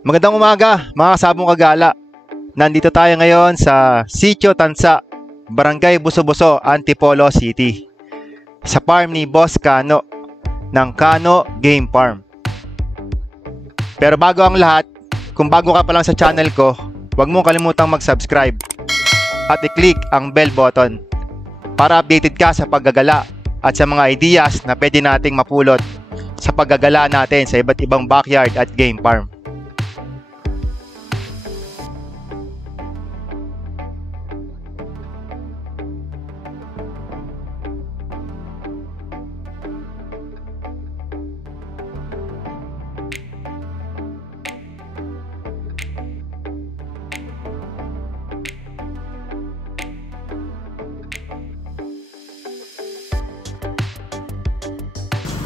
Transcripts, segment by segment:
Magandang umaga mga kasabong kagala. Nandito tayo ngayon sa Sitio Tansa, Barangay Buso-Buso, Antipolo City, sa farm ni Boss Kano ng Kano Game Farm. Pero bago ang lahat, kung bago ka pa lang sa channel ko, huwag mong kalimutang mag-subscribe at i-click ang bell button para updated ka sa paggagala at sa mga ideas na pwede nating mapulot sa paggagala natin sa iba't ibang backyard at game farm.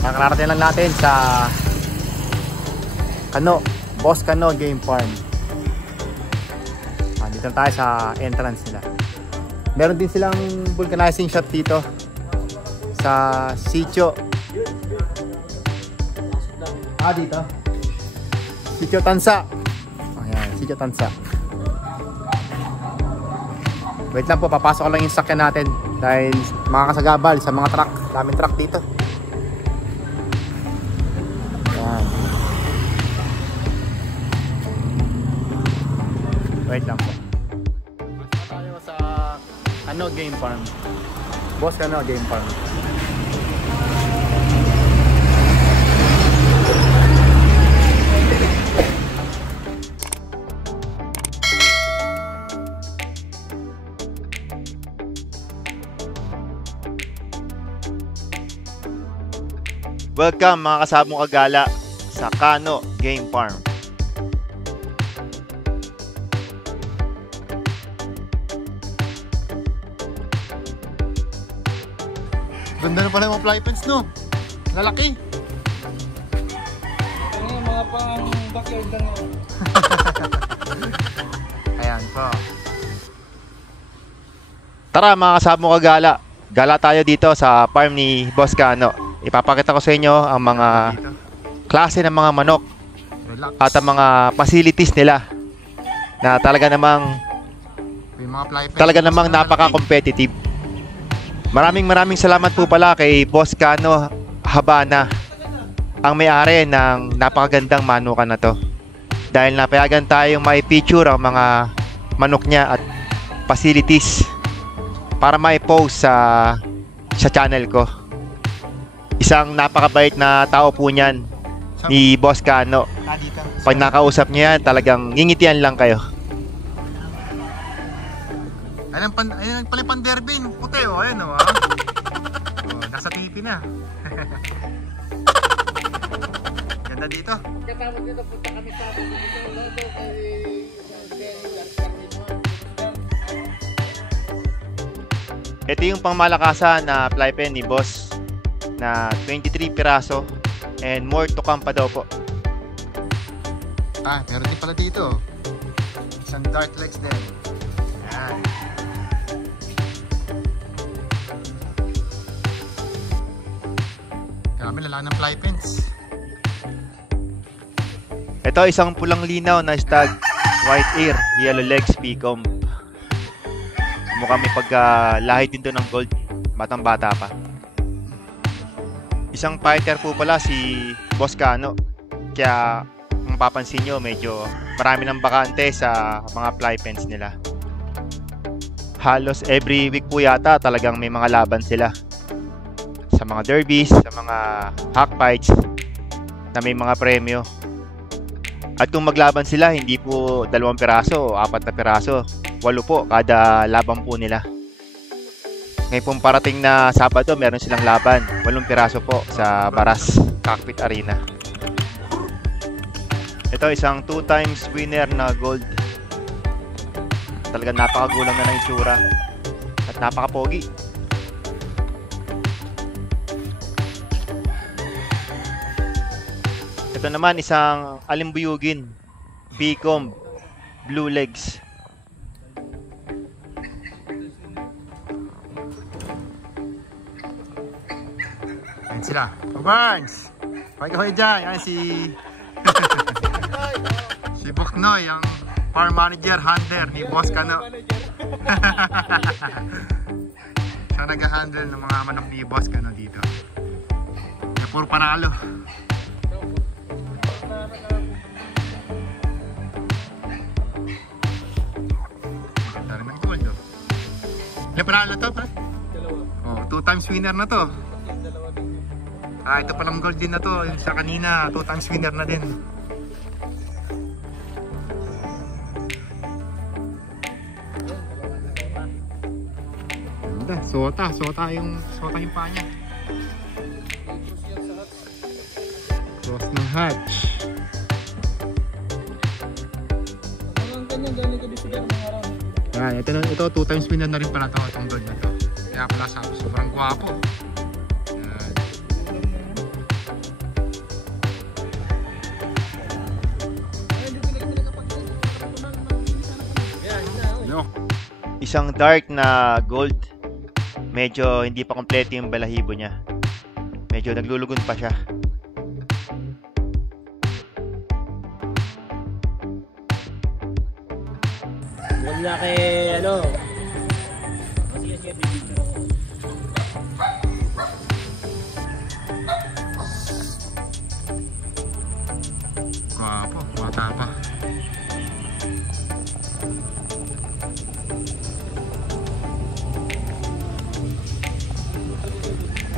Nakararating lang natin sa Boss Kano Game Farm. Dito tayo sa entrance nila. Meron din silang vulcanizing shop dito sa Sitio. Dito. Sitio Tansa. Ayan, Sitio Tansa. Wait lang po, papasok ko lang yung sakyan natin dahil mga kasagabal sa mga truck. Daming truck dito. Wait lang po. Pasok tayo sa Kano Game Farm. Boss Kano Game Farm. Welcome mga kasabong kagala sa Kano Game Farm. Ganda na pala yung mga fly pens, no? Lalaki. Ano mga pang backyard lang yun. Ayan po. Tara mga kasabong kagala. Gala tayo dito sa farm ni Boss Kano. Ipapakita ko sa inyo ang mga klase ng mga manok at ang mga facilities nila na talaga namang napaka-competitive. Maraming salamat po pala kay Boss Kano Habana, ang may-ari ng napakagandang manukan na to. Dahil napayagan tayong may picture ang mga manok niya at facilities para mai-post sa channel ko. Isang napakabait na tao po niyan ni Boss Kano. Pag nakausap niya yan, talagang ngingitian lang kayo. Ayun pala yung panderbin, puti o, ayun o. Nasa TV na. Ganda dito. Katapos dito, punta kami sa amin dito kay Ito yung pangmalakasan na fly pen ni Boss na 23 piraso and more to come pa daw po. Meron din pala dito. Isang dart legs din. Yan. Grabe, lalaan ng fly pens. Ito isang pulang linaw na stag white ear, yellow legs, peacomb. Mukhang may pagkalahit din to ng gold. Batang bata pa. Isang fighter po pala si Boss Kano. Kaya kung papansin nyo, medyo marami ng bakante sa mga fly pens nila. Halos every week po yata talagang may mga laban sila. Sa mga derbies, sa mga hack fights na may mga premyo. At kung maglaban sila, hindi po 2 piraso o 4 na piraso, 8 po kada laban po nila. Ngayon pong parating na Sabado, meron silang laban, 8 piraso po sa Baras Cockpit Arena. Ito isang 2 times winner na gold. Talagang napakagulang na ng itsura at napakapogi. Ito naman isang alimbuyugin, peacomb, blue legs. Ayan sila. Barnes! Pag-ahoy dyan, yan si Noy, ang farm manager, hunter ni Boss Kano. Siya nag-handle ng mga manok ni Boss Kano dito. Na puro panalo. Ganda rin ng gold, no? Ilan panalo to, pa? Oh, 2 times winner na to. Ito palang gold din na to. Yung sa kanina, 2 times winner na din. Ganda, sota yung paa niya. Cross ng hatch. Ang ganyan galing ka din siguro mga araw. Ito 2 times winner na rin pala to, itong gold na to. Kaya pala sobrang gwapo. Isang dark na gold. Medyo hindi pa kompleto yung balahibo niya. Medyo naglulugon pa siya. Huwag na kay ano. Gwapo, bata pa.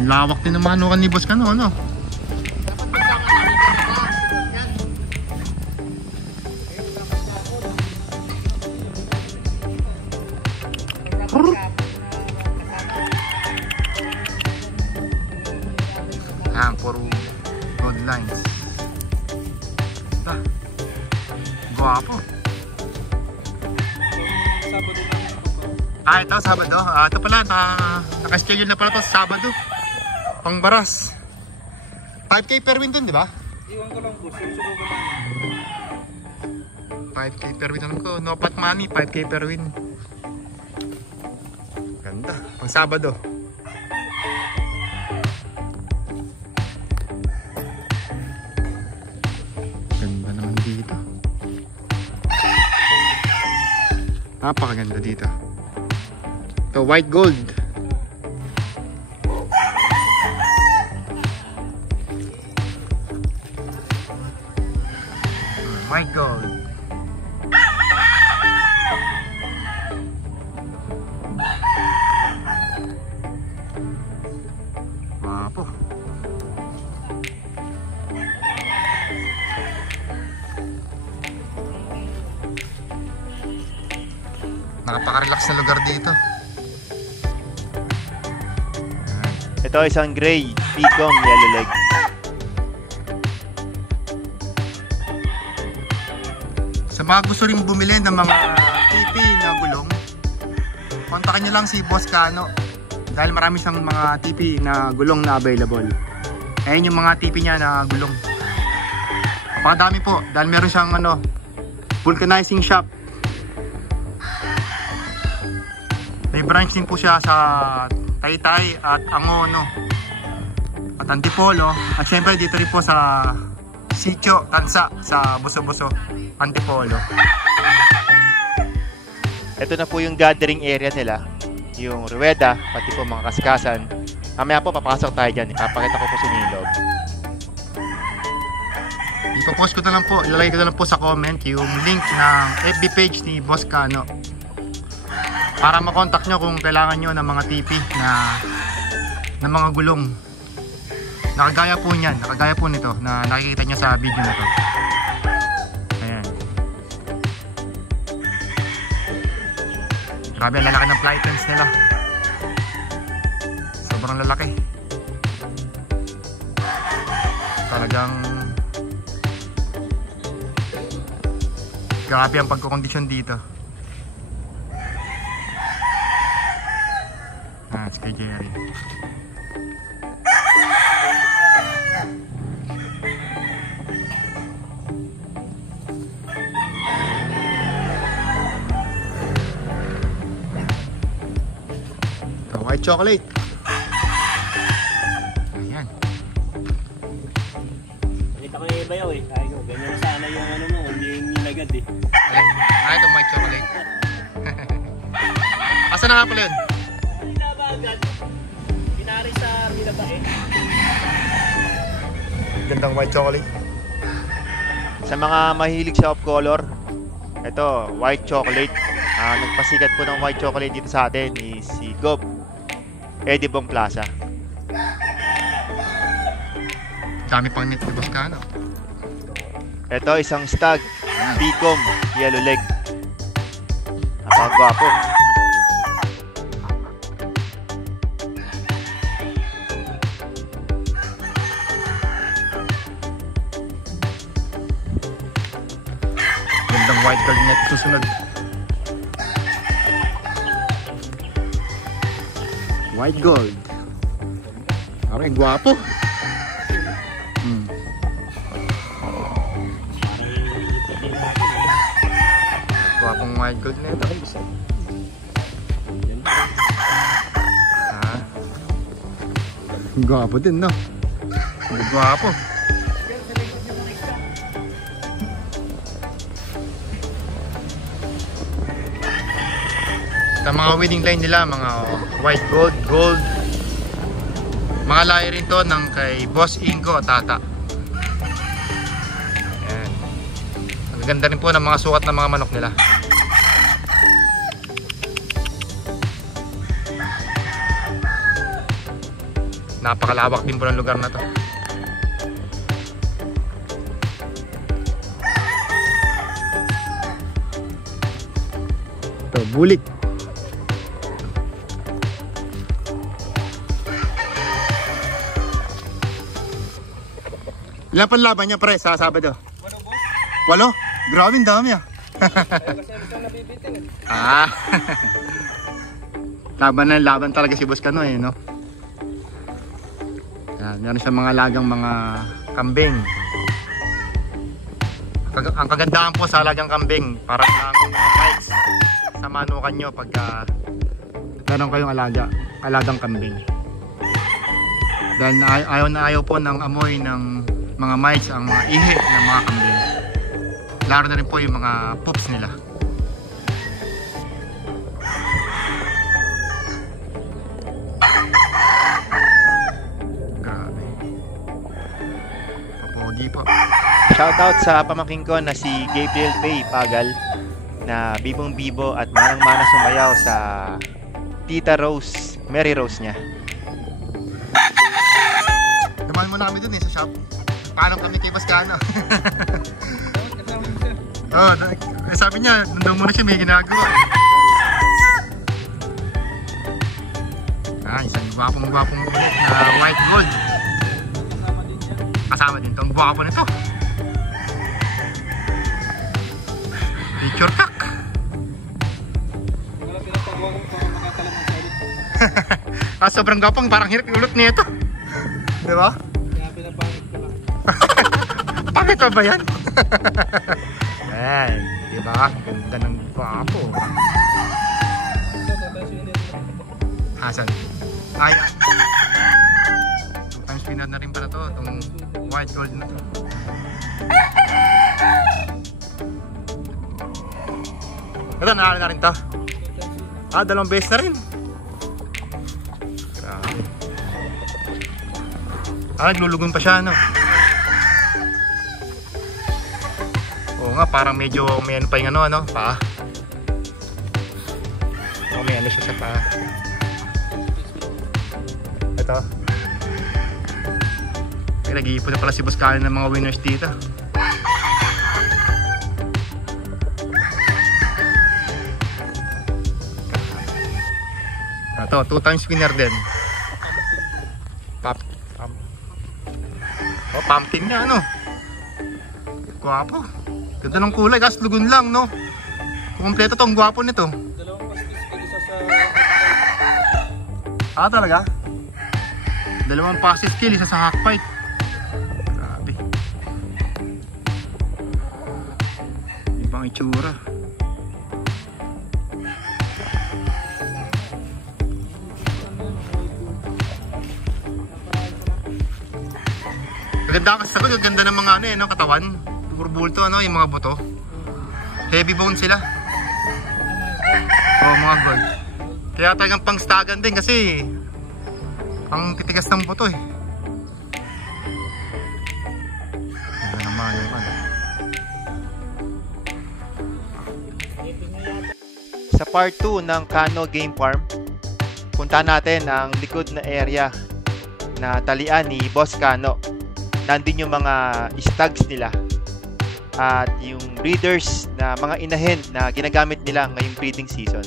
Lawak din ng manukan ni Boss Kano, ano? Puro gold lines. Gwapo. Ito Sabado. Ito pala, naka-schedule na pala ito sa Sabado. Pang baras. 5K per win dun, di ba? Iwan ko lang po, susubukan lang. 5K per win alam ko. No pot money, 5K per win. Ganda. Pang Sabado. Ganda naman dito. Napakaganda dito. Ito, white gold. White gold. Wapo. Nakapaka-relax na lugar dito. Ito isang gray, pigong yellow leg. Sa mga gusto rin bumili ng mga TP na gulong, kontakin nyo lang si Boss Kano. Dahil marami siyang mga TP na gulong na available. Ayan yung mga TP niya na gulong. Napakadami po. Dahil meron siyang vulcanizing shop. May branch din po siya sa Taytay at Angono at Antipolo. At syempre dito rin po sa Sitio Tansa sa Buso-Buso, Antipolo. Ito na po yung gathering area nila. Yung Rueda, pati po mga kaskasan. Mamaya po papasok tayo dyan. Ipapakita ko po sa inyo loob. Ipopost ko na lang po, ilalagay ko na lang po sa comment yung link ng FB page ni Boss Kano. Para makontak nyo kung kailangan nyo ng mga TP na mga gulong. Nakagaya po niyan, nakagaya po nito na nakikita nyo sa video na to. Ayan. Grabe ang lalaki ng fly pens nila. Sobrang lalaki. Talagang grabe ang pagkukondisyon dito. Si kay Jerry. Ito, white chocolate. Ayan. Nakita ko yung bayaw eh. Ay ko, ganyan na sana yung ano mo, hindi yung nilagad. Daddy. Alin? Itong white chocolate. Asa na nga pala yun? Pinabagan. Pinari sa binabae. Gandang white chocolate. Sa mga mahilig sa off color, ito, white chocolate. Nagpasikat po ng white chocolate dito sa atin is si Gob Edibong Plaza. Dami pang net ni Boscano. Ito, isang stag, Picom, yellow leg. Napakagwapo. Gandang white gold net susunod. White gold. Okay, gwapo. Gwapong white gold na ito. Gwapo din, no? Gwapo. Sa mga winning line nila, mga white gold, gold. Mga lahi rin to ng kay Boss Ingo Tata. Ayan. Ang ganda rin po ng mga sukat ng mga manok nila. Napakalawak din po ng lugar na to. Ito, bulik. Ilan pa laban niya pre sa Sabado? 8? Grabe, ang dami ah. Ah. Laban talaga si Boscano eh, no? Yan, meron siya mga lagang mga kambing. Ang kagandahan po sa lagang kambing, para lang mga fights sa manukan nyo pagka meron kayong alagang kambing. Dahil ayaw po ng amoy ng mga mites ang mga ihi ng mga kambing. Laro na rin po yung mga poops nila. Grabe. Papogi po. Shoutout sa pamangkin ko na si Gabriel Pay Pagal na bibong-bibo at manang-mana sumayaw sa Tita Rose, Mary Rose niya. Naman mo namin dun eh sa shop. Paano kami kay Boscano? Oh, sabi niya, nandun muna siya may ginagawa. Isang gwapong-gwapong ulit na white gold. Kasama din to. Ang gwapo nito. Picture cock. Sobrang gwapong, parang hirap iulot nito. Diba? Pangit ba yan? Ayan, diba? Ganda ng gwapo. Hasan. Ayan. 2 times pinad na rin pala to. Itong white gold na to. Ito, nalala na rin to. 2 beses na rin. Grabe. Naglulugon pa siya, no? Oo nga, parang medyo may ano pa yung ano, paa. Oo, may ano siya sa paa. Ito. Ay, nag-iipon na pala si Boscano ng mga winners dito. Ito, 2 times winner din. Oh, pumpkin nga, ano? Gwapo. Ganda ng kulay, gas lugon lang, no? Kumpleto tong gwapo nito. Talaga? 2 passes kill, isa sa hackfight. Grabe. Ibang itsura. Ganda kasi sa ganda ng mga ano eh, no, katawan. Burbulto ano, yung mga buto. Heavy bone sila. Oo, mga gold. Kaya talagang pang-stagan din kasi ang titigas ng buto eh. Ano naman yung ano. Sa part 2 ng Kano Game Farm, punta natin ang likod na area na talian ni Boss Kano. Nandun yung mga stags nila at yung breeders na mga inahin na ginagamit nila ngayong breeding season.